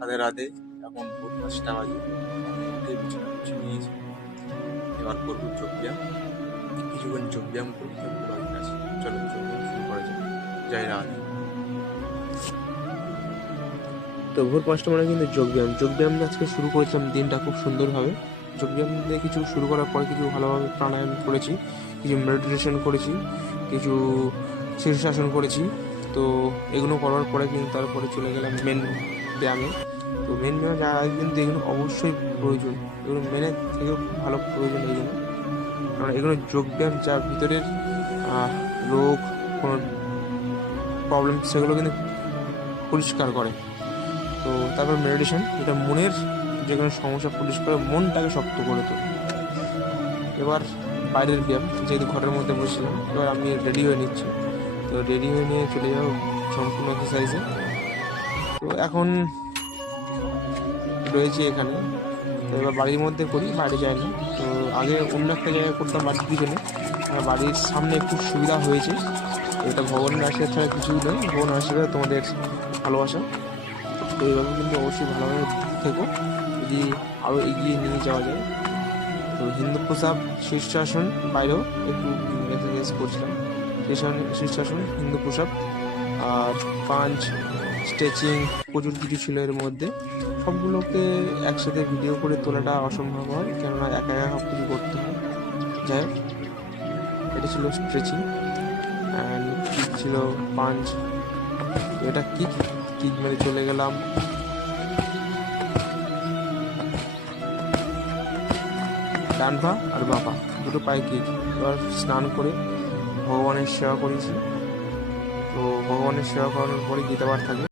রাধে রাধে। এখন ভোর ৫টা বাজে। উঠে বিছানা গুছিয়ে নিয়েছি। এবার করবো যোগব্যায়াম। কিছুক্ষণ যোগব্যায়াম করবো, তারপর বাকি কাজ। চলো যোগব্যায়াম শুরু করা যাক। জয় রাধে। তো ভোর ৫টা মানে কিন্তু যোগব্যায়াম আজকে শুরু করেছিলাম দিনটা খুব সুন্দরভাবে। যোগব্যায়াম দিয়ে কিছু শুরু করার পরে কিছু ভালোভাবে প্রাণায়াম করেছি, কিছু মেডিটেশন করেছি, কিছু শীর্ষাসন করেছি। তো এগুলো করার পরে কিন্তু তারপরে চলে গেলাম মেন ব্যায়ামে। তো মেন ব্যায়ামে যাওয়ার আগে কিন্তু এগুলো অবশ্যই প্রয়োজন, এগুলো মেনের থেকেও ভালো প্রয়োজন এগুলো। কারণ এগুলো যোগব্যায়াম যা ভিতরের রোগ, কোনো প্রবলেম, সেগুলো কিন্তু পরিষ্কার করে। তো তারপর মেডিটেশন, যেটা মনের যে কোনো সমস্যা পরিষ্কার করে মনটাকে শক্ত করে তোলে। এবার বাইরের ব্যায়াম, যেহেতু ঘরের মধ্যে বসেছিলাম, এবার আমি রেডি হয়ে নিচ্ছি। তো রেডি হয়ে নিয়ে চলে যাবো সম্পূর্ণ এক্সারসাইজে। তো এখন রয়েছি এখানে। তো এবার বাড়ির মধ্যে করি, বাইরে যাই না। তো আগে অন্য একটা জায়গায় করতাম বাড়ির পিছনে, বাড়ির সামনে একটু সুবিধা হয়েছে। তো এটা ভগবানের আশীর্বাদ ছাড়া কিছুই নয়, ভগবানের আশীর্বাদ, তোমাদের ভালোবাসা। তো এইভাবে কিন্তু অবশ্যই ভালোভাবে থেকো, যদি আরও এগিয়ে নিয়ে যাওয়া যায়। তো হিন্দু প্রসাব, শীর্ষাসন, বাইরেও একটু এক্সারসাইজ করছিলাম। শীর্ষাসন, হিন্দু প্রসাব আর পাঞ্চ, স্ট্রেচিং, প্রচুর কিছু ছিল এর মধ্যে। সবগুলোকে একসাথে ভিডিও করে তোলাটা অসম্ভব হয়, কেননা একা একা সব কিছু করতে হয়। যাই হোক, এটা ছিল স্ট্রেচিং অ্যান্ড কিক ছিল পাঞ্চ। এটা কিক কিক মেরে চলে গেলাম ডান পা আর বাঁ পা, দুটো পায়ে কিক। এবার স্নান করে ভগবানের সেবা করেছি। তো ভগবানের সেবা করানোর পরে গীতা পাঠ থাকে।